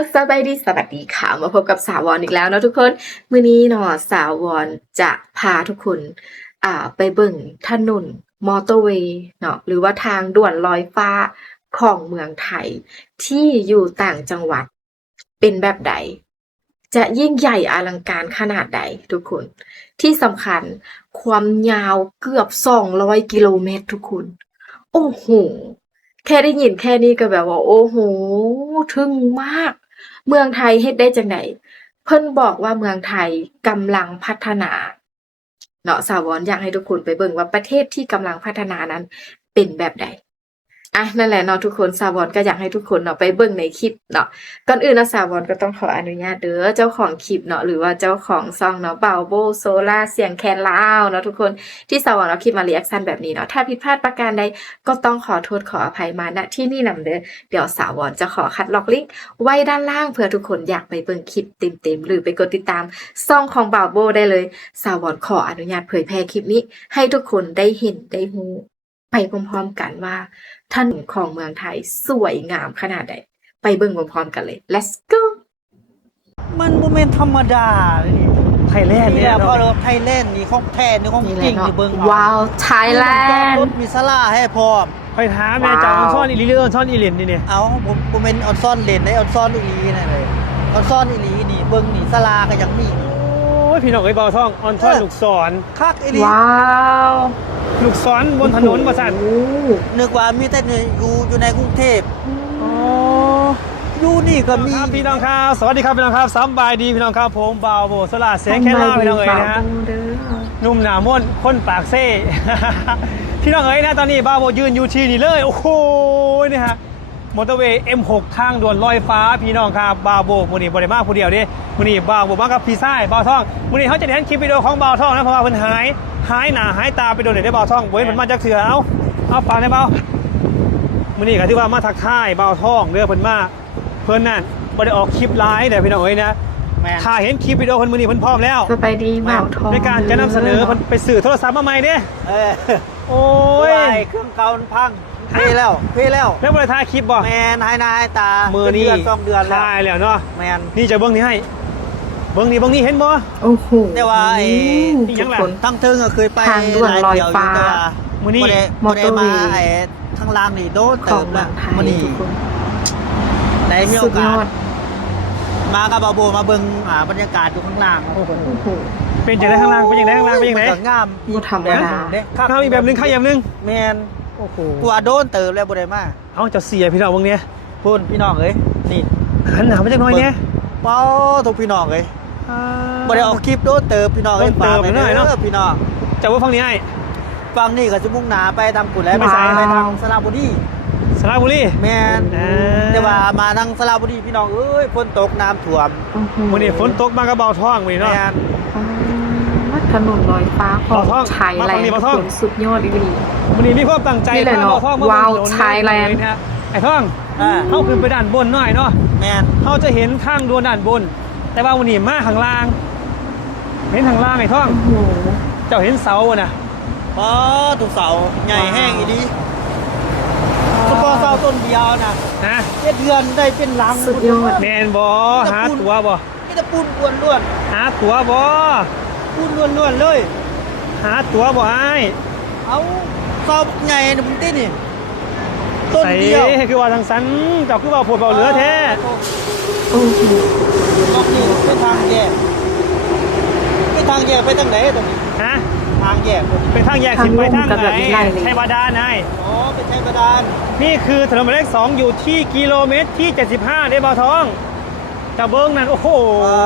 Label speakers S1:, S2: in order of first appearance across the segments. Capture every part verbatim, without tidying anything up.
S1: สบายดีสวัสดีค่ะมาพบกับสาวรอีกแล้วเนาะทุกคนมื้อนี้เนาะสาวรจะพาทุกคนอ่าไปเบิ่งถนนมอเตอร์เวย์เนาะหรือว่าทางด่วนลอยฟ้าของเมืองไทยที่อยู่ต่างจังหวัดเป็นแบบใดจะยิ่งใหญ่อลังการขนาดใดทุกคนที่สำคัญความยาวเกือบสองร้อยกิโลเมตรทุกคนโอ้โหแค่ได้ยินแค่นี้ก็แบบว่าโอ้โหทึ่งมาก เมืองไทยเฮ็ดได้จังไดเพิ่นบอกว่าเมืองไทยกำลังพัฒนาเนาะสาวรอยากให้ทุกคนไปเบิ่งว่าประเทศที่กำลังพัฒนานั้นเป็นแบบใดอะนั่นแหละเนาะทุกคนสาวรก็อยากให้ทุกคนเนาะไปเบิ่งในคลิปเนาะก่อนอื่นนะสาวรก็ต้องขออนุญาตเด้อเจ้าของคลิปเนาะหรือว่าเจ้าของช่องเนาะ Baobo Solar เสียงแคนลาวเนาะทุกคนที่สาวรเอาคลิปมารีแอคชั่นแบบนี้เนาะถ้าผิดพลาดประการใดก็ต้องขอโทษขออภัยมาณที่นี่นำเด้อเดี๋ยวสาวรจะขอคัดลอกลิงก์ไว้ด้านล่างเผื่อทุกคนอยากไปเบิ่งคลิปเต็มๆหรือไปกดติดตามช่องของ Baobo ได้เลยสาวรขออนุญาตเผยแพร่คลิปนี้ให้ทุกคนได้เห็นได้รู้ไปพร้อมๆกันว่าถนนของเมืองไทยสวยงามขนาดใดไปเบิ่งพร้อมๆกันเลย let's go
S2: มันโมเมนต์ธรรมดาเลยนี่
S3: ไทยแลนด์
S2: นี่
S3: เนี่
S2: แห
S3: ย
S2: ละพอ
S3: เนาะ
S2: เราไทยแลนด์นี่ของแท้นี่ของ
S1: นี่
S2: จ
S1: แห
S2: ริ
S1: ละ
S2: ง
S1: เนาะ
S2: นี่เบิ่ง
S1: ว้าวไทยแลน
S2: ร
S1: ด์
S2: ถมีศาลาให้พร้อม
S3: ไปถามแม่จากออนซ่อนอีหลีหรือออนซ่อนอีเหลนนี่เนี่ย
S2: เอาผมผมเป็นออนซ่อนเลนได้ออนซ่อนอีหลีนั่นเลยออนซ่อนอีหลีนี่เบิ่งนี่ศาลาก็ยังมี
S3: โอ้ยพี่น้องเอ้ยเบาท่องออนซ่อนลูกศร
S2: คักอีหลี
S1: ว้าว
S3: ลูกศรบนถนนประสาน
S1: โอ้
S2: นึกว่ามีแต่อยู่อยู่ในกรุงเทพ
S3: อ๋อ
S2: อยู่นี่ก็มี
S3: ครับพี่น้องครับสวัสดีครับพี่น้องครับสำบายดีพี่น้องครับผมบ่าวโบสลาเสียงแค่ล่าพี่น้องเอ้ยนะฮะ
S1: เด้อ
S3: หนุ่มหนาม่นคนปากเซ่ พี่น้องเอ้ยนะตอนนี้บ่าวโบยืนอยู่ที่นี่เลยโอ้โหนี่ฮะมอเตอร์เวย์ เอ็ม หก ทางด่วนลอยฟ้าพี่น้องครับบ่าวโบมื้อนี้บ่ได้มาผู้เดียวเด้มื้อนี้บ่าวโบมากับพี่ชายบ่าวท่องมื้อนี้เขาจะได้เห็นคลิปวิดีโอของบ่าวท่องนะเพราะว่าเพิ่นหายหายหน้าหายตาไปโดนได้บ่าวท่องบ่เห็นเพิ่นมาจากเถื่อเอาเอาปากได้บ่าวมื้อนี้ก็ถือว่ามาทักทายบ่าวท่องเด้อเพิ่นมาเพิ่นนั่นบ่ได้ออกคลิปไลฟ์เด้อพี่น้องเอ้ยนะ
S2: แม่น
S3: ถ้าเห็นคลิปวิดีโอเพิ่นมื้อนี้เพิ่นพร้อมแล้ว
S1: สบายดีบ่าวทอง
S3: ในการจะนำเสนอเพิ่นไปซื้อโทรศัพท์มาใหม่เด้
S2: เออ
S3: โอ้
S2: โอ้
S3: ย
S2: ยเครื่องเก่ามันพังเพแล้วเพแล้ว
S3: แล้วบ่ได้ถ่ายคลิปบ่
S2: แมนหายหน้าหายตา
S3: มื้อนี้
S2: เดือนสองเดือนแล้ว
S3: ถ่ายแล้วเนาะ
S2: แมน
S3: นี่จะเบิ่งนี่ให้เบิ่งนี่เบิ่งนี่เห็นบ่
S1: โอ้โห
S2: แต่ว่าไอ้
S3: นี่ยังล่ะ
S1: ทุกคน
S2: ทั้งเทิงก็เคยไป
S1: ทางด่วนลอยฟ้า
S3: มื้อนี้
S2: บ่ได้
S1: มอ
S2: บ่
S1: เต
S2: ได้
S1: อร์เว
S2: มา
S1: ย์
S2: ไอ้ทางล่างนี่โดน
S1: ข
S2: เติ
S1: อง
S2: ม
S1: เมื
S2: แล้
S1: อ
S2: ว
S1: งไทย
S2: มื้อนี้
S1: ทุกคน
S2: ได้มีโอ
S1: สุดย
S2: กา
S1: อ
S2: ส
S1: ด
S2: มากับบาโบมาเบิ่งอ่าบรรยากาศอยู่ข้างล่างครับ
S1: โอ้โห
S3: เป็นจังได๋ข้างล่างเป็นจังได๋ข้างล่างเป็นจังได๋
S2: มัก็งาม
S1: บ่ธรรมดา
S2: เด้ครับ
S3: ข้างอีกแบบนึงข้างอีกแบบนึง
S2: แมน
S3: โอ้โห
S2: กลัวโดนเติมแล้วบ่ได้มา
S3: เอาเจ้าเสียพี่น้องเบิ่งเนี่ย
S2: พูนพี่น้องเอ้ยนี่
S3: หันหน้ามาจักหน่อยเนี่ย
S2: เป้าทุกพี่น้องเอ้ย
S3: อ่า
S2: บ่ได้ออกคลิปโดนเติมพี่น้องเอ้ย
S3: โดนเติม
S2: ฝากไว้
S3: หน่อยเนาะ
S2: เด้อพี่น้อง
S3: เจ้าว่าฟังนี่ให้
S2: ฝั่งนี้ก็จะมุ่งหน้าไปทางกุฎแล้ว
S3: ไปไส
S2: ไปทางสระบุรี
S3: สระบุรี
S2: แม่น
S3: อ่า
S2: แต่ว่ามาทางสระบุรีพี่น้องเอ้ยฝนตกน้ำท่วม
S1: โอ้โห
S3: มื้อนี้ฝนตกมากระเบาท้องมื้อนี้เนาะ
S2: แม่น
S1: อ๋อถนนลอยฟ้าของ
S3: บ่าวทอง
S1: ไทยแลน
S3: มาฝั่งนี้
S1: ด์
S3: บ่าวทอง
S1: ทุกคนสุดยอดอีหลี
S3: มื้อนี้มีความตั้งใจ
S1: นี่แหละเนาะ
S3: พเบาท้องมา
S1: ว้าว
S3: เบิ่งถนน
S1: Thailand
S3: เลยนะฮะไอ้ท้อง
S2: อ่า
S3: เฮาขึ้นไปด้านบนหน่อยเนาะ
S2: แม่น
S3: เขาจะเห็นข้างดวนด้านบน แต่ว่าวันนี้มาข้างล่าง เห็นข้างล่างไอ้ท่อง
S1: โอ้โห
S3: เจ้าเห็นเสาอะนะ
S2: ป้อถูกเสาใหญ่แห้งอีดีสปอร์เสาต้นเดียวนะ
S3: ฮะ
S2: เจ็ดเดือนได้เป็นหลัง
S1: สุดยอด
S3: แมนบอหาตัวบอ
S2: นี่จะปูนล้วนล้วน
S3: หาตัวบอ
S2: ปูนล้วนล้วนเลย
S3: หาตัวบอไอ้าย
S2: เอาเสาใหญ่นะผมตินี่ต้น
S3: ใส่
S2: เดียว
S3: คือว่าทางสันเจ้าคือว่าผดเบาเหลือแท้
S1: โอ้โห
S2: รอบนี้ไปทางแยกไปทางแยกไปทางไหนตรงนี้
S3: ฮะ
S2: ทางแยก
S3: เป็นทางแยกสิไปทางไหนชัยบาดาลนาย
S2: อ๋อไปใช้กระดาน
S3: นี่คือถนนหมายเลขสองอยู่ที่กิโลเมตรที่เจ็ดสิบห้าได้บอทองเจ้าเบิ้งนั่นโอ้โห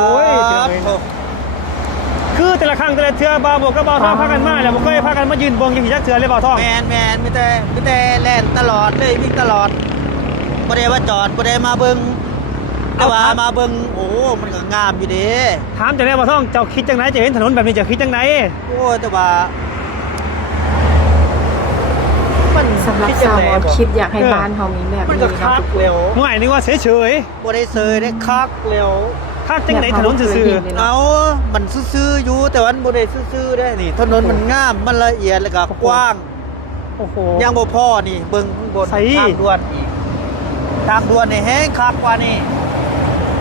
S3: คือแต่ละครั้งแต่ละเทือบาวบกกับบาวทองพากันมาแล้วบกก็พากันมายืนเบงยังขี่จักเทือเลยบาวทอง
S2: แมนแมนมีแต่มีแต่แล่นตลอดเลยวิ่งตลอดบ่ได้ว่าจอดบ่ได้มาเบิ่งแต่ว่ามาเบิ่งโอ้มันก็งามอยู่เด้
S3: ถามจากไหนบาวทองเจ้าคิดจังไหนจะเห็นถนนแบบนี้จะคิดจังไหน
S2: โอ้แต่ว่ามัน
S1: สำหรับสาวอคิดอยากให้บ้านเฮามีแบบ
S2: มัน
S1: นี้
S2: ก็
S1: นะ
S2: คัก
S1: ทุกคน
S2: เร็ว
S3: เมื่อไหร่นึกว่าเฉยเฉย
S2: บ่ได้เซยได้คักเร็ว
S3: ๆถ้าจังไหนถนนซื่อ
S2: เอามันซื่อๆอยู่แต่ว่ามันบ่ได้ซื่อๆได้นี่ถนนมันงามมันละเอียดแล้วก็กว้าง
S3: ๆโอ้โห
S2: ยังบ่พอนี่เบิ่งข้างบน
S3: ใส่
S2: ทางด่วนอีกทางด่วนนี่แห้งคักกว่านี่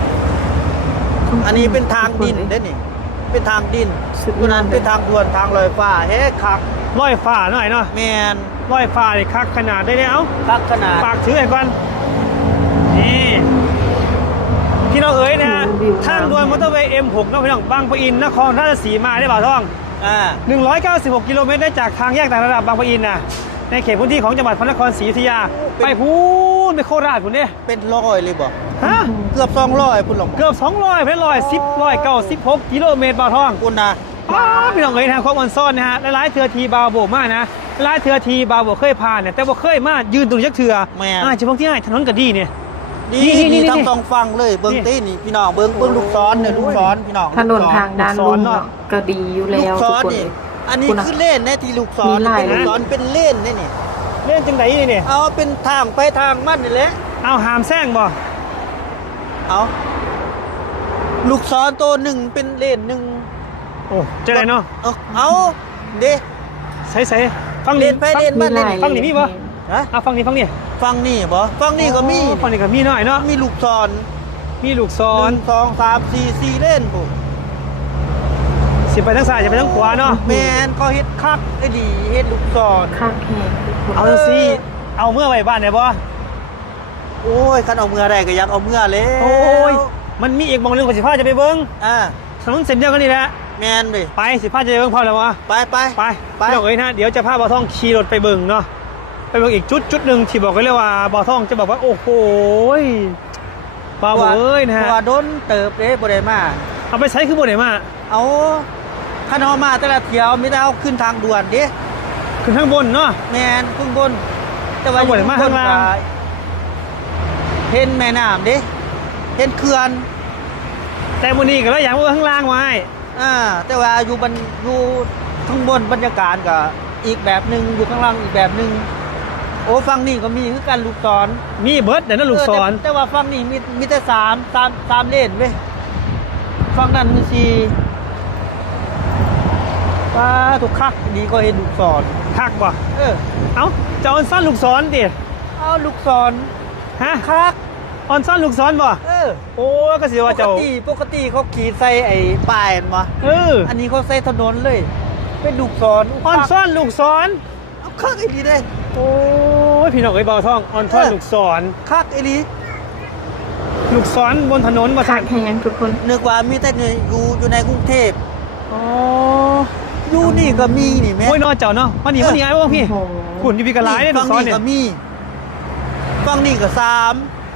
S2: อันนี้เป็นทางดินเด้นี่เป็นทางดิน
S1: สุดยอด
S2: ตัวนั้นเป็นทางด่วนทางลอยฟ้าเฮ้คัก
S3: ร้อยฟ้าหน่อยเนาะ
S2: แมน
S3: ร้อยฟ้านี่คักขนาดได้เนี่ยเอ้า
S2: คักขนาด
S3: ฝากถือไอ้ก่อนนี่พี่น้องเอ๋ยนะฮะ
S1: วิว
S3: ทางด่วนมอเตอร์เวย์ เอ็ม หก เนาะพี่น้องบางปะอินนครราชสีมาได้บ่าวทอง
S2: อ่า
S3: หนึ่งร้อยเก้าสิบหกกิโลเมตรได้จากทางแยกต่างระดับบางปะอินนะในเขตพื้นที่ของจังหวัดพระนครศรีอยุธยา ไปพูนไปโคราชพูนเนี่ย
S2: เป็นร้อยเลยบ่
S3: ฮะ
S2: เกือบสองร้อยพุ่นหรอก
S3: เกือบสองร้อยเป็นร้อยสิบร้อยเก้าสิบหกกิโลเมตรบ่าวทอง
S2: คุณนะ
S3: ป้าบพี่น้องเอ๋ยนะครบออนซ่อนนะฮะหลายๆเทือทีบาวโบมากนะหลายๆเทือทีบาวโบเคยผ่านเนี่ยแต่ว่าเคยมายืนตรงจักเทือ
S2: แม่น
S3: อ่าเฉพาะที่ไอ้ถนนกระดีเนี่ย
S2: ดี
S3: นี่นี่
S2: ดี
S3: นี่
S2: ทั้งสองฝั่งเลยเบิ้ง
S3: นี่
S2: ตีนี่พี่น้องเบิ้งเบิ้งลูกซ้อนเนี่ยลูกซ้อนพี่น้อง
S1: ถนน
S2: ลูกซ้อ
S1: ทางด้าน
S3: ลูกศ
S1: ลุ
S3: ร
S1: ง
S3: เนอะ
S1: เนาะก็ดีอยู่
S2: ลู
S1: แล้
S2: ก
S1: ว
S2: ซ้
S1: ทุ
S2: อก น
S1: คน
S2: นี่
S1: เลย
S2: อันนี้
S1: คุณอะ
S2: คือเล่นแน่ที่ลูกซ้อน
S1: มีลาย
S2: เป็นลูกซ้อนเป็นเล่นนี่นี่
S3: เล่นจังไหนนี่เนี่ย
S2: เอาเป็นทางไปทางมันนี่แหละ
S3: เอาหามแซงบ่
S2: เอาลูกซ้อนตัวหนึ่งเป็นเล่นหนึ่ง
S3: โอ้เจ๊ไรเนาะ
S2: เอาเอาเด้
S3: ใส่ใส่ฟัง
S2: เล่
S3: นี่
S2: นไปเล่นมา
S1: มี
S2: เล่น
S1: ลาย
S3: ฟังนี่มีบ่
S2: ฮะ
S3: เอาฟังนี่ฟังนี่
S2: ฟังนี่บ่ฟังนี่ก็มี
S3: โอ้ฟังนี่ก็มีหน่อยเนาะ
S2: มีลูกซ้อน
S3: มีลูกศ
S2: ห
S3: ร
S2: นึ่งสองสามสี่สี่เล่นปุ๊
S3: สิไปทางซ้ายจะไปทางขวาเนาะ
S2: แมนก็เฮ็ดคักไอ้ดีเฮ็ดลูกซ้อน
S1: ข้างแหงทุกคน
S3: เอาสิเอาเมื่อไว้บ้านเนี่ยบ่
S2: โอ้ยคันเอาเมื่อไรก็อยากเอาเมื่อเลย
S3: โอ้ยมันมีอีกบางเรื่องกว่าสิพาจะไปเบิ้ง
S2: อ่า
S3: ถนนเส้นเดียวกันนี่แหละ
S2: แมนดิ
S3: ไปสิพาจะไปเบิ้งพร้อมแล้ววะ
S2: ไปไป
S3: ไป
S2: ไป
S3: พี่น้องเอ้ยนะเดี๋ยวจะพาบ่าวทองขี่รถไปเบิ่งเนาะไปเบิ่งอีกจุดจุดหนึ่งที่บอกไว้เลยว่าบ่าวทองจะบอกว่าโอ้โหยบ่าวเอ้ยนะฮะ
S2: ว่าโดนเติบเด้บ่ได้มา
S3: เอาไปใช้คือบ่ได้มา
S2: เอาคันเอามาแต่ละเที่ยวมีแต่เอาขึ้นทางด่วนเด้
S3: ขึ้นข้างบนเนาะ
S2: แมนขึ้นบน แต่ว่า
S3: เอาบ่ได้มาข้างล่าง
S2: ก็เห็นแม่น้ำเด้เห็นเขื่อน
S3: แต่มื้อนี้ก็เลยอยากว่าข้างล่างไว้
S2: อ่าแต่ว่าอยู่บนอยู่ข้างบนบรรยากาศก็อีกแบบหนึงอยู่ข้างล่างอีกแบบหนึงโอ้ฟังนี่ก็มีคือกันลูกศร
S3: มีเบิร์ดเดี๋ยวนั้นลูกศร
S2: เออแต่แต่ว่าฟังนี่มีมีแต่สามสามสามเลนเว้ยฟังนั้นมีสี่ป้าทุกคักดีก็เห็นลูกศร
S3: คักบ่
S2: เออ
S3: เอ้าจะออนซ่อนลูกศรดิ
S2: เอาลูกศร
S3: ฮะ
S2: คัก
S3: ออนซ่อนลูกศรบ่
S2: เออ
S3: โอ้ก็สิ
S2: ป
S3: ว่าก เจ้า
S2: ติปกติเขาขีดใส่ไอ้ป้ายมา
S3: เออ
S2: อันนี้เขาใส่ถนนเลย เป็นลูกศร
S3: ออนซ่อนลูกศร
S2: เอาคักไอ้ดีเลย
S3: โอ้ยพี่น้องเอ้ยบ่าวทองออนซ่อนลูกศร
S2: คักไอ้ดี
S3: ลูกศรบนถนนบ่
S1: ข้า
S3: ทั
S1: ง
S3: น
S1: แหงทุกคน
S2: นึกว่ามีแต่เนี่ยอยู่อยู่ในกรุงเทพ
S3: อ๋อ
S2: อยู่นี่ก็มีนี่แม่
S3: โอ้ยนอนเจ้าเนาะวันนี้วันนี้ไอ้บ่พี่
S1: โอ้โห
S3: ขุนอยู่พี่กะหลายเนี่ยลู
S2: ฝั่
S3: ก
S2: ง
S3: ศร
S2: นี้
S3: เนี่ย
S2: ก็มีฝั่งนี้ก็สาม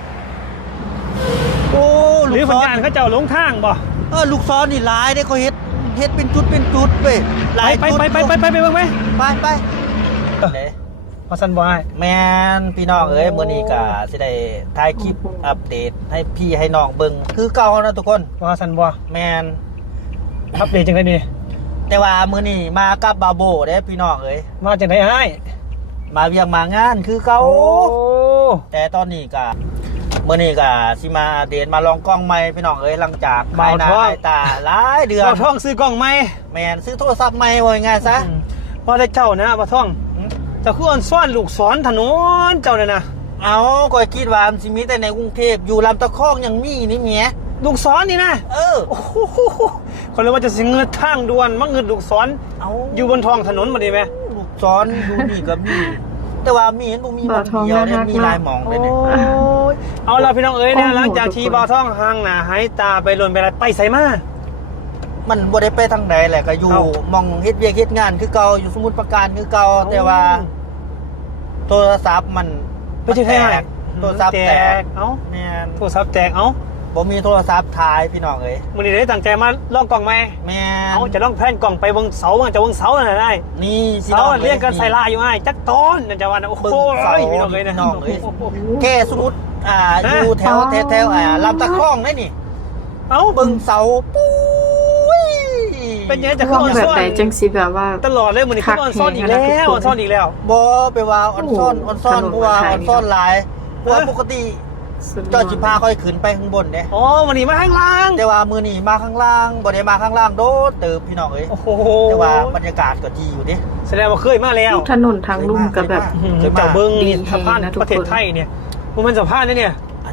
S2: โอ้
S3: ห
S2: ลู
S3: รือก
S2: ศ
S3: สัญ
S2: ร
S3: ญาณเขาเจ้าหลงทางบ่
S2: เออลูกศรนี่หลายได้เขาเฮ็ดเฮ็ดเป็นจุดเป็นจุดเว้ยห
S3: ไป
S2: ลาย
S3: ไป
S2: จุด
S3: ไปไปไปไปไปเบิ่งไหม
S2: ไปไป
S3: พอสันบ่ให้
S2: แมนพี่น้องเอ้ยมื้อนี้ก็สิได้ถ่ายคลิปอัปเดตให้พี่ให้น้องเบิ่งคือเก่านะทุกคน
S3: พอสันบ่
S2: แมน
S3: อัปเดตจังไดนี่
S2: แต่ว่ามื้อนี้มากับบาโบเด้พี่น้องเอ้ย
S3: มาจังไดอ้าย
S2: มาเวียงมางานคือเก่า
S3: โอ้
S2: แต่ตอนนี้ก็มื้อนี้ก็สิมาอัปเดตมาลองกล้องใหม่พี่น้องเอ้ยหลังจากหายหน้าหายตาหลายเดือน
S3: บ่าวทองซื้อกล้องใหม่
S2: แมนซื้อโทรศัพท์ใหม่ว่าง่ายๆซะ
S3: พอได้เจ้านะบ่าวทองเจ้าคือออนซ่อนลูกศรถนนเจ้าเนี่ยนะ
S2: เอาก็คิดว่ามันสิมีแต่ในกรุงเทพอยู่ลำตะคองยังมีนี่เมีย
S3: ลูกศรนี่นะ
S2: เออ
S3: โอ้โหคนเลยว่าจะสิเงินทางด่วนมักเงินลูกศร
S2: เอา
S3: อยู่บนท้องถนนบ่ดีไหม
S2: ลูกซ้อนอยู่นี่ก็มี แต่ว่ามีเห็นบ่มีมันเดียวเนี่ยมีลายหมองเลยเนี่ย
S3: โอ้ยเอาล่ะพี่น้องเอ้ยนะหลังจากที่บ่าวทองห่างหน้าหายตาไปลนไปอะไรไปไสมา
S2: มันบ่ได้ไปทางใดแหละก็อยู่
S3: เอ้า
S2: หมองเฮ็ดเวียกเฮ็ดงานคือเก่าอยู่สมุทรปราการคือเก่าแต่ว่า โทรศัพท์มัน
S3: ไปจังได๋
S2: แตกโทรศัพท์แตก
S3: เอ้า
S2: แม่น
S3: โทรศัพท์แตกเอ้า
S2: บ่มีโทรศัพท์ถ่ายพี่น้องเอ้ย
S3: มื้อนี้ได้ตั้งใจมาลองกล่องไหม
S2: แม่น
S3: เอ้าจะลองแพนกล่องไปเบิ่งเสามันจะเบิ่งเสาน่ะได้
S2: นี่พี่
S3: เสา
S2: น้อง
S3: เรียงกันใส่ลายอยู่อ้ายจักต้นนั่นจะว่านะโอ้โห
S2: เบิ่งเสา
S3: พี่น้องเอ้ยนะ
S2: พี่น้องเอ้ย
S3: โโห
S2: แค่สมมุติอ่าอยู่แถวแถวแถวอ่าลำตะคองได้นี่
S3: เอ้า
S2: เบิ่งเสาปุ้ย
S3: เป็นยังไงจะ
S1: ช่
S3: เข้าว
S1: ง
S3: ออน
S1: แบบ
S3: ซ่อน
S1: ไหนจังสิแบบว่า
S3: ตลอดเลยมื้อนี้เข้าออนซ่อนอีกแล้วออนซ่อนอีกแล้ว
S2: บ่ไปว่าออนซ่อนออนซ่อน
S1: ถนน
S2: เพราะว่า
S1: ไท
S2: อย อนซ่อนหลายเพราะว่า
S3: เออ
S2: ปกติ
S1: สุดย
S2: เจ้า
S1: ด
S2: สิพาค่อยขึ้นไปข้างบนเด้
S3: อ๋อวันนี้มาข้างล่าง
S2: แต่ว่ามื้อนี้มาข้างล่างบ่ได้มาข้างล่างโดดเติบพี่น้องเอ้ย
S3: โอ้โห
S2: แต่ว่าบรรยากาศก็ดีอยู่เด้
S3: แสดงว่าเคยมาแล้ว
S1: ถนนทางลุ่มกับแบบ
S2: เคยมา
S3: เจ้าเบิ้ง
S1: ดี
S3: นี่สะพาน
S1: นะทุกคน
S3: ประเทศไทยเนี่ยมันเป็นสะพานเนี่ยเนี่ย
S2: อันนี้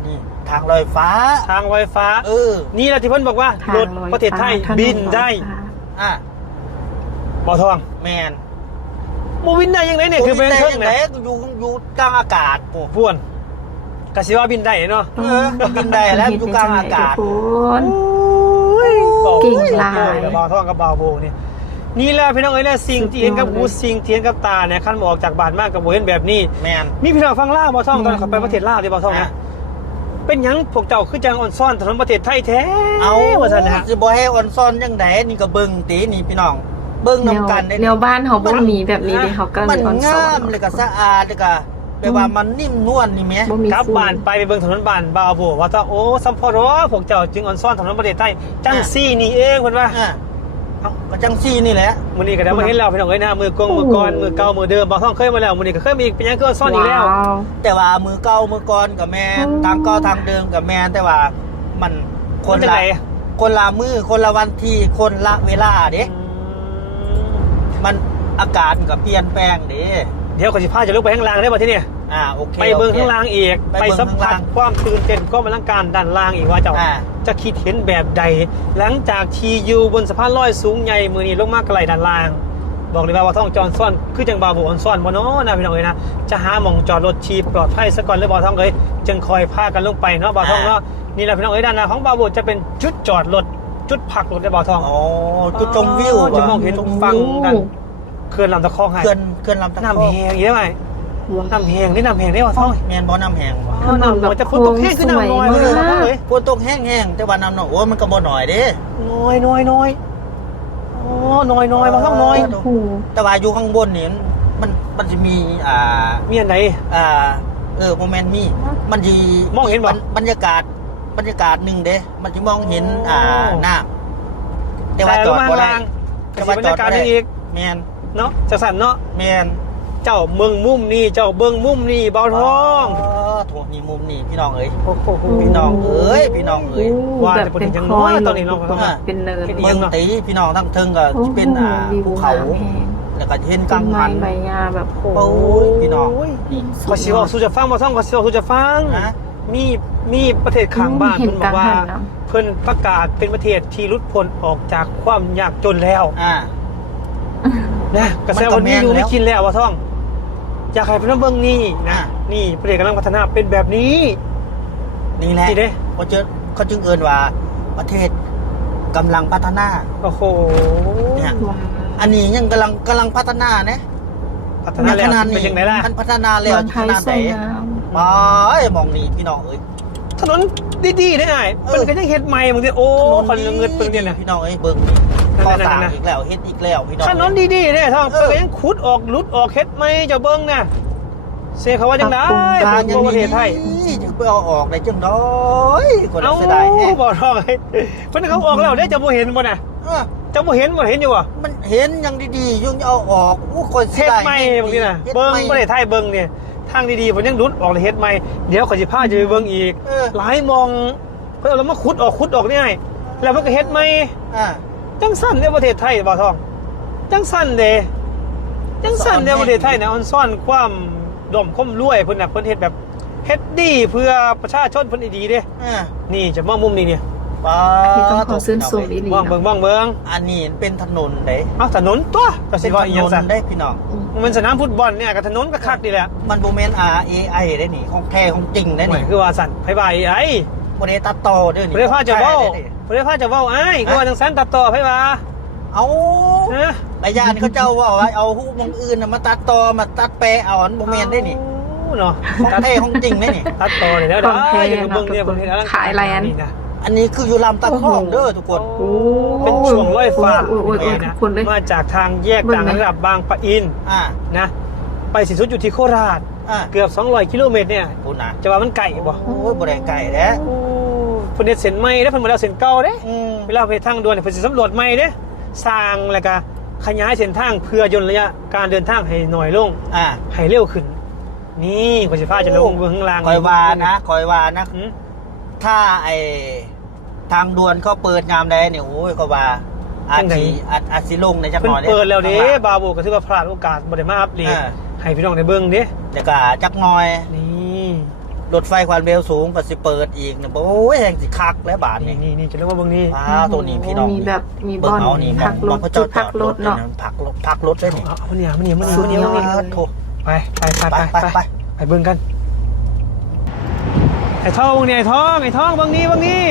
S2: ทางลอยฟ้า
S3: ทางลอยฟ้า
S2: เออ
S3: นี่แหละที่เพิ่นบอกว่า
S1: ทาง
S3: รถ
S1: ลอย
S3: ประเทศไทย
S1: ฟ้าถนน
S3: บินได้
S1: ลอยฟ้า
S2: อ่ะ
S3: บ่ทอง
S2: แมน
S3: บ่บินได้ยังไงเนี่ยคือเป็นเครื่อง
S2: ไหน
S3: เนี่ย
S2: อยู่อยู่กลางอากาศโอ้
S3: พวนกะสิว่าบินได้เนาะ
S2: เออบินได้แล้วอยู่กลางอากาศ
S1: ทุกคน
S3: โอ้ย
S1: เก่งหลาย
S3: บ่ทองกับบ่าวโบนี่นี่แหละพี่น้องเอ้ยแหละสิ่งที่เห็นกับหู
S1: สุดยอดเลย
S3: สิ่งที่เห็นกับตาเนี่ยคันบ่ออกจากบ้านมากกับบ่เห็นแบบนี้
S2: แมน
S3: มีพี่น้องฟังลาวบ่ท่องตอนเขาไปประเทศลาวที่บ่ท่อง
S2: อ่ะ
S3: นะเป็นหยังพวกเจ้าคือจังอ่อนซ่อนถนนประเทศไทยแท้
S2: เอา
S3: ว่าซั่นนะฮะ
S2: สิบ่ให้ออนซ่อนจังไดนี่ก็เบิ่งตีนี่พี่น้อง เบิ่งนํกันได้
S1: แนวบ้านเขาบ่มีแบบนี้เลยเขาก็เล
S2: มัน
S1: ยออนซอง
S2: าน มเลยก็สะอาดเลยก็แปลว่ามันนิ่มนวลนี่แหม
S1: บ่มี
S3: กลับ
S1: ฝุ่
S3: บ้านไปไปเบิ่งถนนบ้านบ่าวโบว่าต้องโอ้สัมพอรอพวกเจ้าจึงอ่อนซ่อนถนนประเทศไทยจังซี่นี่เองเพิ่นว่า
S2: อ่ะ
S3: เอ้า
S2: ก็จังซี่นี่แหละ
S3: มื้อนี้ก็ได้มาเห็นแล้วพี่น้องเอ้ยนะมือกงมือก่อนมือเก่ามือเดิมบ่าวท่องเคยมาแล้วมื้อนี้ก็เคยมีอีกเป็นหยังคืออ่อนซ่อนอีกแล้ว
S1: ว้าว
S2: แต่ว่ามือเก่ามือก่อนกับแมน
S1: อืม
S2: ทางเก่าทางเดิมกับแมนแต่ว่ามันคน
S3: มันจัง
S2: ละ
S3: ไง
S2: คนละมือคนละวันที่คนละเวลาเด้
S3: อืม
S2: มันอากาศมันก็เปลี่ยนแปลงเด้
S3: เดี๋ยวก็สิพาจะลงไปข้างล่างได้บ่ที่นี่
S2: อ่าโอเค
S3: ไปเบิ่ง
S2: โอค
S3: ข้างล่างอีก
S2: ไป
S3: ไป
S2: เบิ่ง
S3: สัมผัส
S2: ข้างล่าง
S3: ความตื่นเต้นก็มาลังการด้านล่างอีกว่าเจ้า
S2: อ่า
S3: จะคิดเห็นแบบใด หลังจากที่อยู่บนสะพานลอยสูงใหญ่มือนี้ลงมากไกลด้านล่าง บอกเลยว่าว่าท่องจอนซ่อนคือจังบาบูออนซ่อนบ่เนาะนะพี่น้องเอ้ยนะจะหาหม่องจอดรถชีปลอดภัยซะก่อนเลยบ่ท่องเอ้ยจึงคอยพากันลงไปเนาะบ่ท่องเนาะนี่แหละพี่น้องเอ้ยด้านหน้าของบาบูจะเป็นจุดจอดรถจุดพักรถได้บ่ท่อง
S2: อ๋อจุดชมวิว
S3: จะมองเห็นฟังกันเขื่อนลำตะคองให้
S2: เขื่อนเขื่อนลำตะคอง
S3: น้ำแห้งอีกได้ไหม
S1: ว้าว
S3: น้ำแห้งนี่น้ำแห้งได้บ่ท่อง
S2: แมนบ่น้ำแห้งบ่
S1: ถนนแบบ
S3: จะคนตกแห้งคือน้ำน้อย
S1: โค้
S3: เล
S1: ง
S3: ย
S1: สวยมาก
S3: ท่องเอ้ย
S2: ฝนตกแห้งๆแต่ว่าน้ำน้อยโอ้ยมันก็บ่หน่อยเด้
S3: น้อยน้อยน้อยโอ้น้อยน้อยบ่ท่องน้อย
S1: โอ้โห
S2: แต่ว่าอยู่ข้างบนนี่มันมันจะมีอ่า
S3: มีอันไหน
S2: อ่าเออโมเมนต์มีมันจะ
S3: มองเห็นบ่
S2: บรรยากาศบรรยากาศหนึ่งเด้ มันจะมองเห็นอ่าหน้าแต่ว่าจอดบ่ได้
S3: แต่ว่าบรรยากาศนี่อีก
S2: แมน
S3: เนาะจะสั่นเนาะ
S2: แมน
S3: เจ้าเมืองมุมนี่เจ้าเบิ้งมุมนี่เบาทอง
S2: โถนี่มุมนี่พี่น้องเอ้ย
S3: โอ้โห
S2: พี่น้องเอ้ยพี่น้องเอ้ย
S3: ว่า
S1: แบบ
S3: จะเป็น
S1: เป็น
S3: จัง
S1: คอย
S3: น้อยตอนนี้เรา
S1: ลงเป็นเนิน
S3: เห็นอี
S2: เมื
S3: ก
S2: องตีพี่น้องทั้งเทิงก็จะเป็นอ่าภูเขา แล้วก็เห็นก
S1: ต้
S2: ลาน ง
S1: ไม้
S2: พัน
S1: ใบหญ้าแบบโอ้
S2: โอ้ยพี่น้องนี่
S3: ขอสิบอกสู่จะฟังบ่ท่องขอสิบอกสู่จะฟัง
S2: นะ
S3: มีมีประเทศข้างบ้าน
S1: เห็
S3: เพิ่
S1: น
S3: นบอกว่า
S1: กลางหันนะ
S3: เพิ่นประกาศเป็นประเทศที่หลุดพ้นออกจากความยากจนแล้ว
S2: อ่า
S3: นะกระแสวันนี้อยู่ไม่กินแล้วว่าท่อง อยากให้เพิ่นเบิ่งนี่นะ
S2: อ่า
S3: นี่ประเทศกำลังพัฒนาเป็นแบบนี้
S2: นี่แหละ
S3: นี่เด้
S2: เขาเจอเขาจึงเอิ้นว่าประเทศกำลังพัฒนา
S3: โอ้โห
S2: เนี่ย
S1: ว้าว
S2: อันนี้ยังกำลังกำลังพัฒนาเนี่ย
S3: พัฒนาแล้วเป็นยังไงล่ะ
S2: มันพัฒนาแล้ว
S1: เมืองไท
S2: ข
S1: ย
S2: นาด
S1: ส
S2: ไหน
S1: วยงาม
S2: ไปมองนี่พี่น้องเอ้ย
S3: ถนนดีๆได้ไง
S2: เออ
S3: มันก็ยังเฮ็ดใหม่บางทีโอ้คนเงินเพิ่งเนี่ยนะ
S2: พี่น้องเอ้ยเบิ่งนี่
S3: นั่นๆๆ
S2: ข้อสร้างอีกแล้วเฮ็ดอีกแล้วพี่น้อง
S3: ถนนดีๆเนี่ยท่อง
S2: เอ
S3: เพิ่
S2: อ
S3: นก็ยังขุดออกหลุดออกเฮ็ดใหม่เจ้าเบิ่งน่ะเสียเขาว่าจังได๋
S2: ทาง
S3: เพิ่
S2: อน ย่าง
S3: ประเทศไทย
S2: นี้จะไปเอาออกได้จังน้อยคน
S3: เอ้า
S2: เสียดายแฮะ
S3: บ่ท่องเฮ้ยเพิ่นเขาออกแล้วเด้เจ้าบ่เห็นบ่น่ะ
S2: เออ
S3: เจ้าบ่เห็นบ่เห็นอยู่บ่
S2: มันเห็นอย่างดีๆยุ่งเอาออกอู้คนเสี
S3: เฮ็
S2: ย
S3: ด
S2: ดาย
S3: ใหม่บางทีน่ะ
S2: ฮ็ด
S3: เบิ่ง
S2: ใหม่
S3: ประเทศไทยเบิ่งเนี่ยทางดีๆเพิ่นยังหลุดออกเลยเฮ็ดใหม่เดี๋ยวเขาสิพาจะไปเบิ่งอีก
S2: เออ
S3: หลายมองเพิ่นเอาแล้วมาขุดออกขุดออกนี่ไงแล้วมันก็เฮ็ดใหม่
S2: อ่า
S3: จังสั่นเนี่ยประเทศไทยบ่าวทอง จังสั่นเด้จังสั่นเนี่ยประเทศไทยเนี่ยออนซ่อนความดมคมรวยเพิ่นน่ะเพิ่นเฮ็ดแบบเฮ็ดดีเพื่อประชาชนเพิ่นดีๆเด้
S2: อ่า
S3: นี่จะมองมุมนี้เนี่ย
S2: ป้า
S1: พี่ต้องขอซื้อสูงอีหลี
S3: ว่างเบิ่งว่างเบิ่ง
S2: อันนี้เป็นถนนเด้
S3: เอ้าถนนตัวก็สิ
S2: เป็น
S3: ว่า
S2: ถ
S3: อี
S2: น
S3: หยัง
S2: น
S3: ซะ
S2: ได้พี่น้อง
S3: มันสนามฟุตบอลเนี่ยกับถนนก็คักดีแหละ
S2: มันโมเมนต์ อาร์ เอ ไอ ได้นี่ของแท้ของจริงได้
S3: หมาย
S2: นี่
S3: คือว่าสั่นไผว่าไอ้ไอ้
S2: บ่ได้ตัดต่อเด้อนี่
S3: บ่ได้พาจะเว้า
S2: ของแท้ด้นี่
S3: บ่ได้พาจะเว้าอ้ายคือว่าจังซั่นตัดต่อไผว่า
S2: เอา
S3: ฮะ
S2: ระยานเขาเจ้าว่าไว้เอาฮู้มองอื่นน่ะมาตัดต่อมาตัดแปลเอาอันโมเมนต์ได้นี่
S3: เอาเนาะ
S2: ของแท้ของจริงได้นี่
S3: ตัดต่อนี่แล้ว
S1: ของแท้
S3: เดี๋ยวเบิ่งเนี่ย
S1: เนาะ
S3: เบิ่งเนี่ยอลังกร
S1: ขายแลนด์
S3: นี่นะ
S2: อันนี้คืออยู่ลำตะคองเด้อทุกคน
S3: โอ้เป็นช่วงลอยฟ้า
S1: โอ้ยโอ้ยโอ้ย
S3: นะ
S1: ทุกคนเลย
S3: มาจากทางแยก
S1: เบิ่ง
S3: ต่าง
S1: ไหม
S3: ระดับบางปะอิน
S2: อ่า
S3: นะ ไปสิ้นสุดอยู่ที่โคราช
S2: อ่า
S3: เกือบสองร้อยกิโลเมตรเนี่ย
S2: พูดนะ
S3: จะว่ามันไกลบ่
S2: โอ้ยบ่ได้ไกลแล้ว
S3: โอ้เพิ่นเฮ็ดเส้นใหม่เด้อเพิ่นบ่ได้เอาเส้นเก่าเด้
S2: อืม
S3: เวลาไปทางด่วนเนี่ยเพิ่นสิสำรวจใหม่เด้สร้างแล้วก็ขยายเส้นทางเพื่อย่นระยะการเดินทางให้น้อยลง
S2: อ่า
S3: ให้เร็วขึ้น นี่ก็สิพาจะลงเบื้องข้างล่าง
S2: คอยว่านะคอยว่านะ
S3: หืม
S2: ถ้าไอทางด่วนเขาเปิดงามใดเนี่ยโอ้ยก็ว่าอาจสิอาจอาจสิลงในจักห
S3: เพิ่น
S2: น่อย
S3: เปิดแล้วเด้
S2: ข้างาง
S3: บาโบก็ถือว่าพลาดโอกาสบ่ได้มาอัปเดต
S2: อ่า
S3: ให้พี่น้องได้เบิ่งเด้
S2: แล้วก็จักหน่อย
S3: นี่
S2: รถไฟความเร็วสูงก็สิเปิดอีกเนี่ยโอ้ยแห่งสิคักและบาท
S3: นี่
S2: นี่
S3: นี่นี่จะเรียกว่าเบางนี้
S2: อ้าวตัวนี้พี่น้อง
S1: มีแบบมี
S2: เบิ่
S1: บ่
S2: ง
S1: อน
S2: เอานี่ม
S1: พั
S2: อง
S1: กร
S2: มอ
S1: ถ
S2: งพระ
S1: จุ
S2: เจ้า
S1: ด
S2: จ
S1: พั
S2: อก ด
S1: ร
S2: ร
S1: ถ
S2: ถเนี่ย
S1: เนาะ
S2: นะพักรถพักรถได้นี่
S3: เอาเอาเนี่ยมันเนี่ยมัน
S2: สุด
S3: เนี่ย
S2: ย
S3: มัน
S2: อ
S3: เนี่ย
S2: ดโถ
S3: ไปไปไป
S2: ไป
S3: ไป
S2: ไป
S3: ไปเบิ่งกันไอ้ทองเบิ่งนี่ไอ้ทองไอ้ทองเบิ่งนี่เบิ่งนี่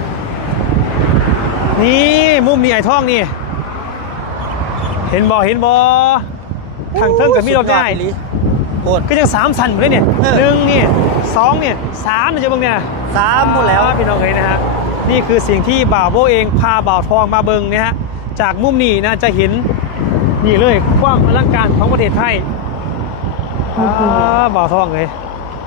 S3: นี่มุมนี่ไอ้ทองนี่เห็นบ่เห็นบ่ทางเทิงกับมีรถได้
S2: สุยออีหลีโคตร
S3: ก็ยังสามสันหมดเลยเนี่ย
S2: เออ
S3: หนึ่งเนี่ยสองเนี่ยสามเนี่ยจะเบิ่งเนี่ย
S2: สามหมดแล้ว
S3: พี่น้องเอ๋ยนะฮะนี่คือสิ่งที่บ่าวโบเองพาบ่าวทองมาเบิ่งนะฮะจากมุมนี้นะจะเห็นนี่เลยความอลังการของประเทศไทย
S1: โอ้โห
S3: อ่าบ่าวทองเลย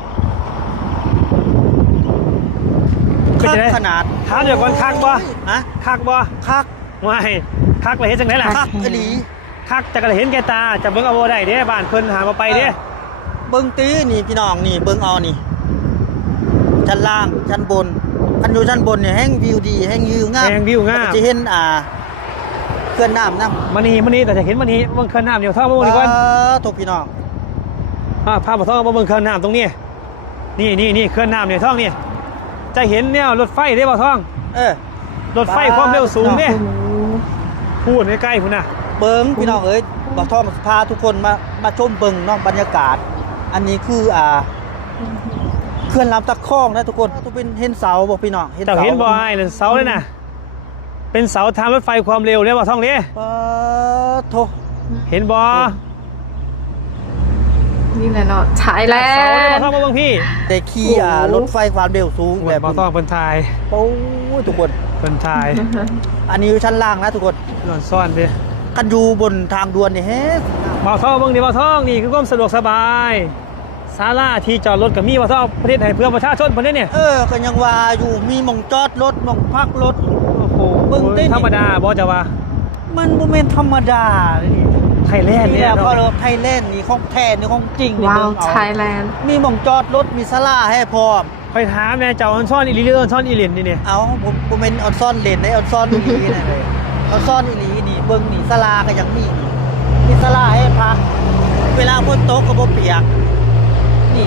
S3: เป็น
S2: คัก
S3: จังได
S2: ขนาด
S3: ถามเดี๋ยวก่อนคักบ่
S2: ฮะ
S3: คักบ่
S2: คัก
S3: ไม่คักเลยเห็นจังไดล่ะ
S2: คักอีหลี
S3: คักจะกระเห็นแก่ตาจะเบิ่งเอาบ่ได้เด้บ้านเพิ่นหามาไปเด้
S2: เบิ้งตีนี่พี่น้องนี่เบิ้งเอานี่ชั้นล่างชั้นบนคันอยู่ชั้นบนเนี่ยแห้งวิวดีแห้งวิวงาม
S3: แหงวิวงาม
S2: จะเห็นอ่าเคลื่อนน้ำน้ำ
S3: มานี่มานี่แต่จะเห็นมานี่เบิ่งเคลื่อนน้ำเดี๋ยวท่องมาเบิ่งดีก่อน
S2: ทุกพี่น้อง
S3: อ่าพาบ่าวทองมาเบิ่งเคลื่อนน้ำตรงนี้นี่นี่นี่เคลื่อนน้ำเนี่ยท่องนี่จะเห็นแนวรถไฟเด้บ่าวทอง
S2: เออ
S3: รถไฟความเร็วสูงเด้
S1: โอ้โห
S3: พูดใกล้ๆพุ่นน่ะ
S2: เบิ้งพี่น้องเอ้ยบอกท่อมาพาทุกคนมามาชมเบิ้งเนอกบรรยากาศ อันนี้คืออ่าเคลื่อนลำตะคองนะทุกคนทุกเป็นเห็นเสาบอกพี่น้อง
S3: เจ้าเห็นบ่ไอ้นั่นเสาเลยน่ะเป็นเสาทางรถไฟความเร็วเด้บ่าวทองเด้
S2: ปะโถ
S3: เห็นบ่
S1: นี่แหละเนาะชายแล
S3: เสาเด้
S1: น
S3: บ่าวทองมาเบิ่งพี่
S2: ได้ขี่อ่ารถไฟความเร็วสูง
S3: แบ
S2: แบบ บ
S3: บ่าวทองเพิ่นถ่าย
S2: โอ้ยทุกคน
S3: เพิ่นถ่าย
S2: อันนี้อยู่ชั้นล่างนะทุกคน
S3: นอนซ่อนเด้
S2: กันอยู่บนทางด่วนนี่เฮ้
S3: บ่าวทองเบิ่งดิบ่าวทองนี่คือความสะดวกสบายศาลาที่จอดรถก็มีบ่าวทองประเทศให้เพื่อประชาชนเพิ่นเด้เนี่ย
S2: เออก็ยังว่าอยู่มีหม่องจอดรถหม่องพักรถ
S3: โอ้โห
S2: เบิ่งได้นี่
S3: ธรรมดาบ่จะว่า
S2: มันบ่แม่นธรรมดาเลยนี่
S3: ไทยแลนด์
S2: นี่
S3: เนี่
S2: แห
S3: ย
S2: ละพอเราไทยแลนด์นี่ของแท้นี่ของจริงนี่
S1: ว้าว
S2: เบิ่งเอา
S1: ชายแลนด์
S2: มีหม่องจอดรถมีศาลาให้พร้อม
S3: ไปถามแม่เจ้าออนซ่อนอีหลีหรือออนซ่อนอีเหรียญนี่เนี่ย
S2: เอาผมผมเป็นออนซ่อนเลนได้ออนซ่อนอีหลีนะเลยออนซ่อนอีหลีนี่เบิ่งนี่ศาลาก็ยังมีนี่มีศาลาให้พักเวลาฝนตกก็บ่เปียกนี่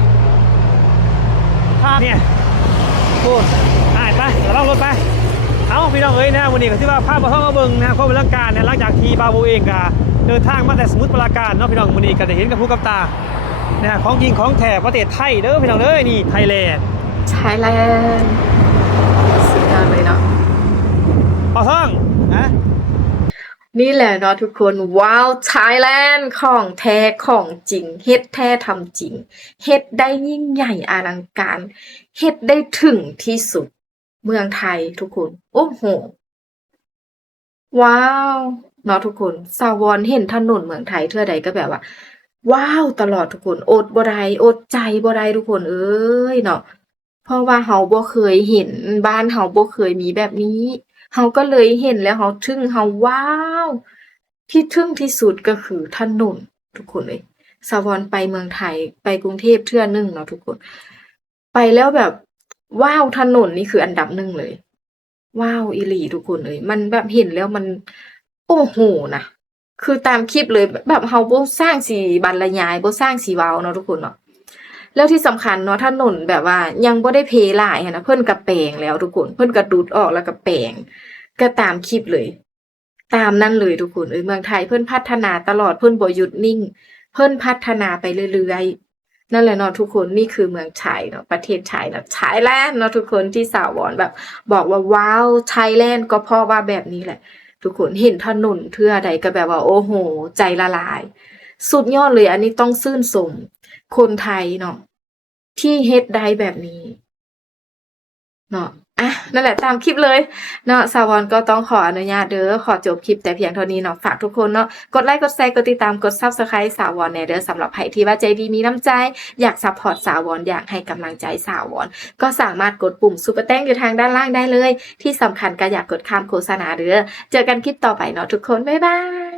S2: พัก
S3: เนี่ย
S2: โพูด
S3: อ่านไปเราต้องรถไป เอาพี่น้องเอ้ยนะวันนี้ก็ที่ว่าภาพมาท่องมาเบิ่งนะความเป็นร่างการเนี่ยหลังจากที่บาโบเองก็เดินทางมาแต่สมุทรปราการเนาะพี่น้องวันนี้ก็ได้เห็นกับผู้กับตานะของจริงของแท้ประเทศไทยเด้อพี่น้องเอ้ยนี่ไทยแลนด์
S1: ชายแลนด์สุดยอดเลยเนาะ
S3: ปอท่อง
S2: นะ
S1: นี่แหละเนาะทุกคนว้าวไทยแลนด์ของแท้ของจริงเฮ็ดแท้ทำจริงเฮ็ดได้ยิ่งใหญ่อลังการเฮ็ดได้ถึงที่สุดเมืองไทยทุกคนโอ้โหว้าวเนาะทุกคนสาวรเห็นถนนเมืองไทยเทื่อใดก็แบบว่า ว้าวตลอดทุกคนอดบ่ได้อดใจบ่ได้ทุกคนเอ้ยเนาะเพราะว่าเฮาบ่เคยเห็นบ้านเฮาบ่เคยมีแบบนี้เฮาก็เลยเห็นแล้วเฮาทึ่งเฮาว้าวที่ทึ่งที่สุดก็คือถนนทุกคนเลยสาวรไปเมืองไทยไปกรุงเทพเทื่อหนึงเนาะทุกคน ไปแล้วแบบว้าวถนนนี่คืออันดับหนึ่งเลย ว้าวอีหลีทุกคนเลยมันแบบเห็นแล้วมัน โอ้โหนะคือตามคลิปเลยแบบเฮาบ่สร้างสีบรรยายบ่สร้างสีเว้าเนาะทุกคนเนาะแล้วที่สำคัญเนาะถนนแบบว่ายังบ่ได้เพหลายหั้นนะเพิ่นก็แปลงแล้วทุกคนเพิ่นก็ดูดออกแล้วก็แปลงก็ตามคลิปเลย ตามนั้นเลยทุกคนเอ้ยเมืองไทยเพิ่นพัฒนาตลอดเพิ่นบ่หยุดนิ่ง เพิ่นพัฒนาไปเรื่อยๆนั่นแหละเนาะทุกคนนี่คือเมืองไทยเนาะประเทศไทยเนาะไทยแลนด์เนาะทุกคนที่สาวรแบบ บอกว่าว้าวไทยแลนด์ก็เพราะว่าแบบนี้แหละ ทุกคนเห็นถนนเทื่อใดก็แบบว่าโอ้โห ใจละลาย สุดยอดเลยอันนี้ต้องชื่นชมคนไทยเนาะที่เฮ็ดได้แบบนี้เนาะอ่ะนั่นแหละตามคลิปเลยเนาะสาวรก็ต้องขออนุญาตเด้อขอจบคลิปแต่เพียงเท่านี้เนาะฝากทุกคนเนาะกดไลค์กดแชร์กดติดตามกด ซับสไครบ์ สาวรแน่เด้อสำหรับใครที่ว่าใจดีมีน้ำใจอยากซัพพอร์ตสาวรอยากให้กำลังใจสาวรก็สามารถกดปุ่มซุปเปอร์แตงอยู่ทางด้านล่างได้เลยที่สำคัญก็อยากกดข้ามโฆษณาเด้อเจอกันคลิปต่อไปเนาะทุกคนบ๊ายบาย